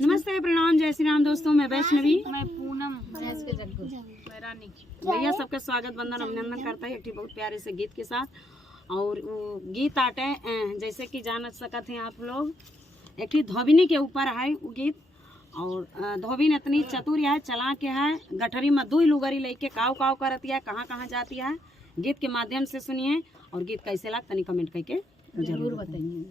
नमस्ते, प्रणाम, जय श्री राम दोस्तों। मैं वैष्णवी, मैं पूनम, मैं रानी। भैया सबका स्वागत वंदन अभिनंदन करता है एक बहुत प्यारे से गीत के साथ। और वो गीत आटे जैसे कि जान सकते हैं आप लोग, एक धोबिनी के ऊपर है वो गीत। और धोबिन इतनी चतुर है, चला के है, गठरी में दुई लुगरी लेके काव काव करती है, कहाँ कहाँ जाती है। गीत के माध्यम से सुनिए और गीत कैसे लगा तनी कमेंट करके जरूर बताइए।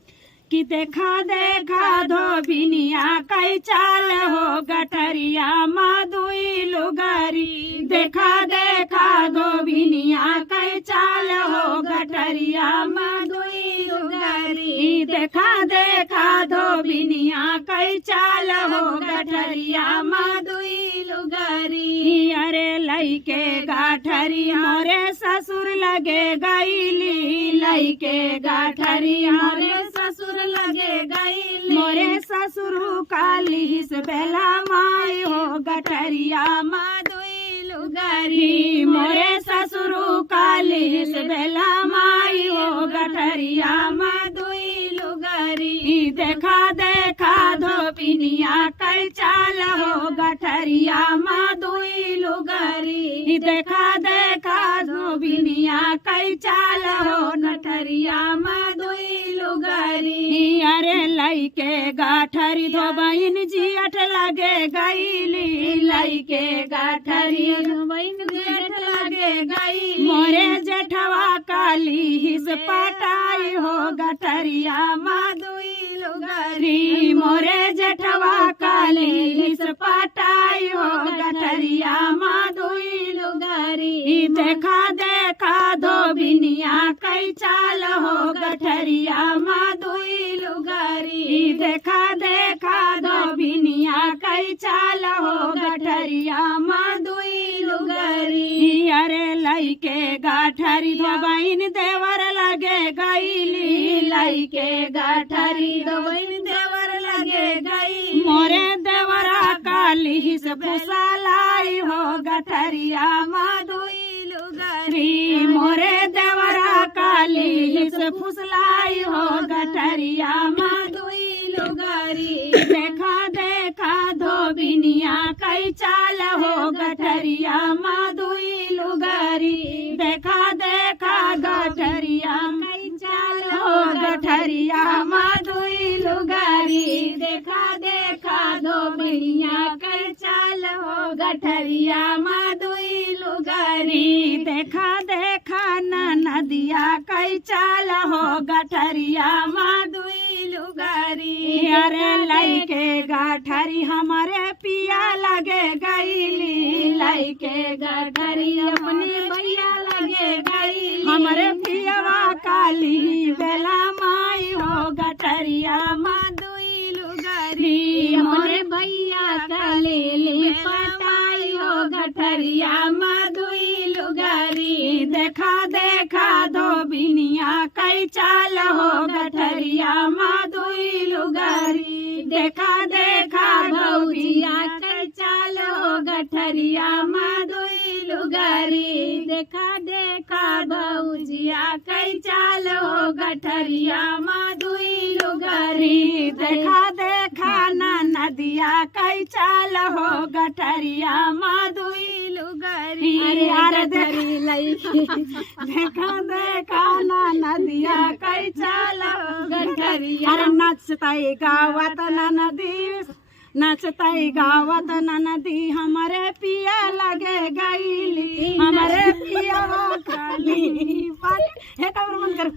कि देखा देखा धोबिनिया कई चाल हो, गठरिया मधुई लुगरी। देखा देखा धोबिनिया कई चाल हो, गठरिया मधुई लुगरी। देखा देखा धोबिनिया कई चाल हो, गठरिया मधुई लुगरी। अरे लइके गाठरी मोरे ससुर लगे गईली, लइके गाठरी मोरे ससुर लगे गईली। मोरे ससुर काली से बेला माई हो, गठरिया मधुई लुगरी। मोरे ससुर काली से बेला माई हो, गठरिया मधुई लुगरी। देखा देखा धोबिनिया कई चाल हो, गठरिया मधुई लुगरी। देखा देखा धोबिनिया कई चाल हो, गठरिया मधुई लुगरी। अरे लइके गाठरी धोबइन जियट लगे गईली, लइके गाठरी धोबइन जियट लगे गई। मोरे जेठवा काली हिस पटाई हो, गठरिया मधुई लुगरी। मोरे जेठवा काली हिस पटाई हो, गठरिया मधुई लुगरी। देखा देखा धोबिनिया कई चाल हो, गठरिया मधुई लुगरी। देखा देखा धोबिनिया कई चाल हो, गठरिया मधुई लुगरी। अरे लइके गाठरी धोबइन देवर लगे गईली, लइके गाठरी धोबइन देवर लगे गई। मोरे देवरा काली हिस फुसलाई हो, गठरिया मधुई लुगरी। मोरे देवरा काली हिस फुसलाई हो, गठरिया मधुई लुगरी। देखा देखा धोबिनिया कई चाल हो, गठरिया मधुई लुगरी। देखा देखा गठरिया कई चाल हो, गठरिया मधुई लुगरी। देखा देखा धोबिनिया कई चाल हो, गठरिया मधुई लुगरी। देखा देखा नदिया कई चाल हो, गठरिया मधुई लुगरी। अरे लइके गाठरी हमारे पिया लगे गईली, लइके गाठरी अपने भैया लगे गई। हमारे पियावा काली बेला माई हो, गठरिया मधुई लुगरी। मोरे भैया काली पटाई हो, गठरिया मधुई लुगरी। देखा देखा धोबिनिया कई चाल हो, गठरिया मधुई लुगरी। देखा देखा भौजिया कई चाल हो, गठरिया मधुई लुगरी। देखा देखा भौजिया कई चाल हो, गठरिया मधुई लुगरी। देखा देखा नदिया कई चाल हो, गठरिया मधुई लुगरी। अरे देखा देखा नदिया कई चाल हो, गठरिया। अरे नचताई गावत नदी, नचताई गावत नदी, हमारे पिया लगे गईली, हमारे पिया काली। हे कबर मन कर